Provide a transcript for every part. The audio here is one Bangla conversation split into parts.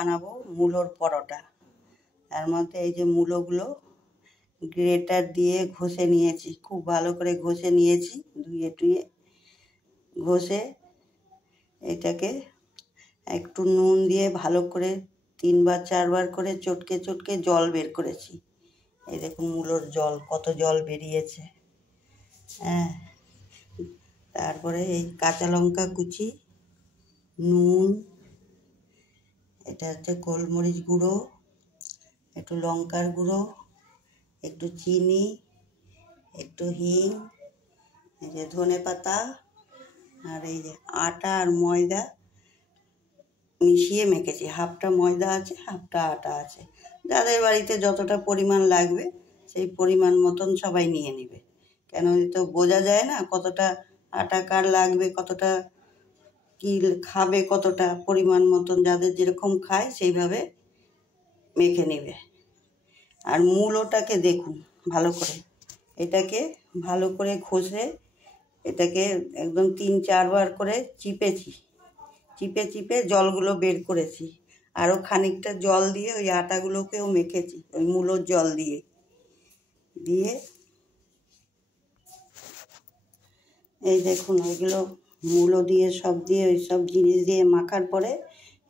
বানাবো মূলোর পরোটা। তার মধ্যে এই যে মূলোগুলো গ্রেটার দিয়ে ঘষে নিয়েছি, খুব ভালো করে ঘষে নিয়েছি, ধুয়ে টুয়ে ঘষে এটাকে একটু নুন দিয়ে ভালো করে 3বার 4বার করে চটকে চটকে জল বের করেছি। এই দেখুন মূলোর জল, কত জল বেরিয়েছে। হ্যাঁ, তারপরে এই কাঁচা লঙ্কা কুচি, নুন, এটা হচ্ছে গোলমরিচ গুঁড়ো, একটু লঙ্কার গুঁড়ো, একটু চিনি, একটু হিং, এই যে ধনে পাতা, আর এই যে আটা আর ময়দা মিশিয়ে মেখেছি। হাফটা ময়দা আছে, হাফটা আটা আছে। যাদের বাড়িতে যতটা পরিমাণ লাগবে সেই পরিমাণ মতন সবাই নিয়ে নেবে, কেন তো বোঝা যায় না কতটা আটা কার লাগবে, কতটা কি খাবে, কতটা পরিমাণ মতন যাদের যেরকম খায় সেইভাবে মেখে নেবে। আর মূলোটাকে দেখুন ভালো করে, এটাকে ভালো করে ঘষে এটাকে একদম 3-4বার করে চিপেছি, চিপে চিপে জলগুলো বের করেছি। আরও খানিকটা জল দিয়ে ওই আটাগুলোকেও মেখেছি ওই মূলোর জল দিয়ে দিয়ে এই দেখুন ওইগুলো মূলো দিয়ে সব দিয়ে ওই সব জিনিস দিয়ে মাখার পরে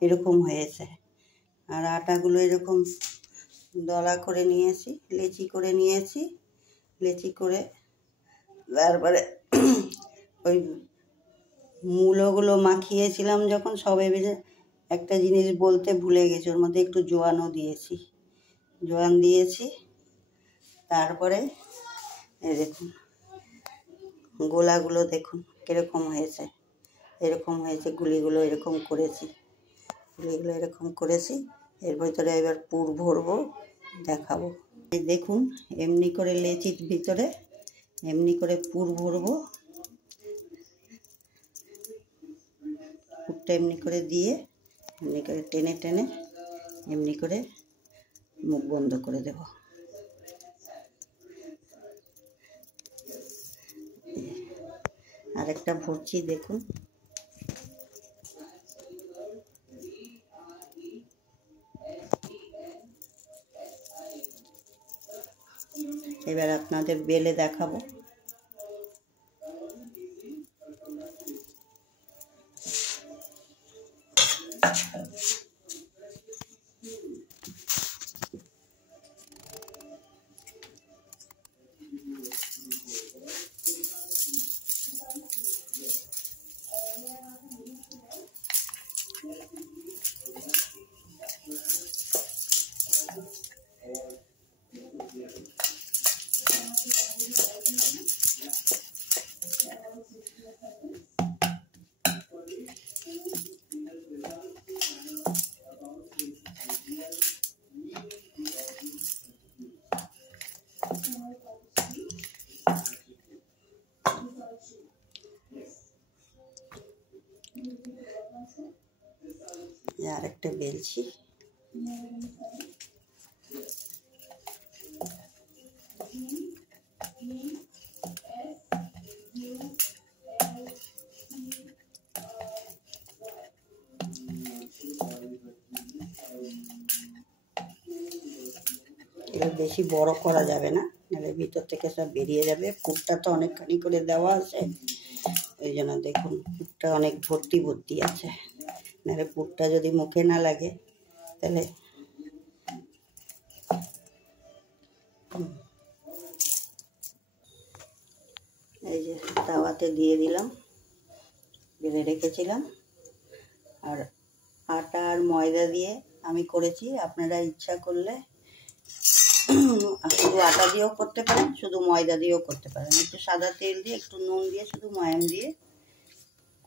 এরকম হয়েছে। আর আটাগুলো এরকম দলা করে নিয়েছি, লেচি করে নিয়েছি, লেচি করে তারপরে ওই মূলোগুলো মাখিয়েছিলাম যখন সবে বেজে একটা জিনিস বলতে ভুলে গেছি, ওর মধ্যে একটু জোয়ানও দিয়েছি, জোয়ান দিয়েছি। তারপরে এই দেখুন গোলাগুলো দেখুন কীরকম হয়েছে, এরকম হয়েছে, গুলিগুলো এরকম করেছি, গুলিগুলো এরকম করেছি। এর ভিতরে এবার পুর ভরবো, দেখাবো। এই দেখুন এমনি করে লেচির ভিতরে এমনি করে পুর ভরবো, পুরটা এমনি করে দিয়ে এমনি করে টেনে টেনে এমনি করে মুখ বন্ধ করে দেব। আরেকটা ভরছি দেখুন, এবার আপনাদের বেলে দেখাবো। আরেকটা বেলছি, এবার বেশি বড় করা যাবে না, নাহলে ভিতর থেকে সব বেরিয়ে যাবে। পুরটা তো অনেকখানি করে দেওয়া আছে, ওই জন্য দেখুন পুরটা অনেক ভর্তি ভর্তি আছে, নাহলে পুরটা যদি মুখে না লাগে তাহলে এই যে তাওয়াতে দিয়ে দিলাম, বেলে রেখেছিলাম। আর আটা আর ময়দা দিয়ে আমি করেছি, আপনারা ইচ্ছা করলে শুধু আটা দিয়েও করতে পারেন, শুধু ময়দা দিয়েও করতে পারেন। একটু সাদা তেল দিয়ে একটু নুন দিয়ে শুধু ময়াম দিয়ে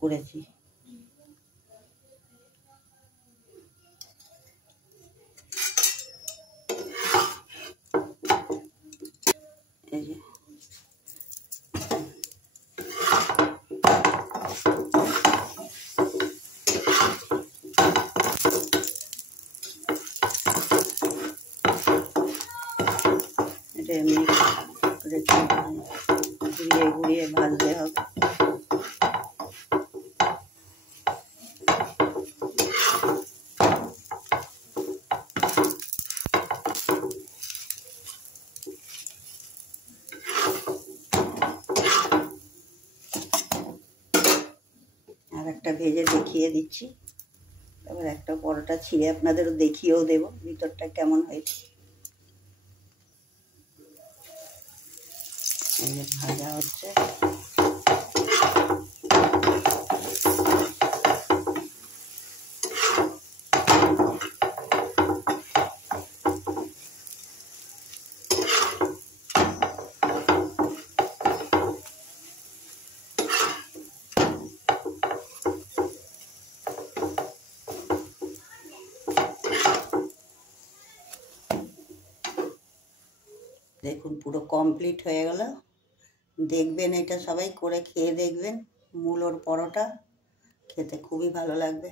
করেছি। এই যে এটা এমনি ঘুরিয়ে ঘুরিয়ে ভাজতে হবে। একটা ভেজে দেখিয়ে দিচ্ছি। এবার একটা পরোটা ছিঁড়ে আপনাদেরও দেখিয়েও দেব ভিতরটা কেমন হয়েছে। এই যে ভাজা হচ্ছে। দেখুন পুরো কমপ্লিট হয়ে গেল। দেখবেন এটা সবাই করে খেয়ে দেখবেন। মূলোর পরোটা খেতে খুবই ভালো লাগবে।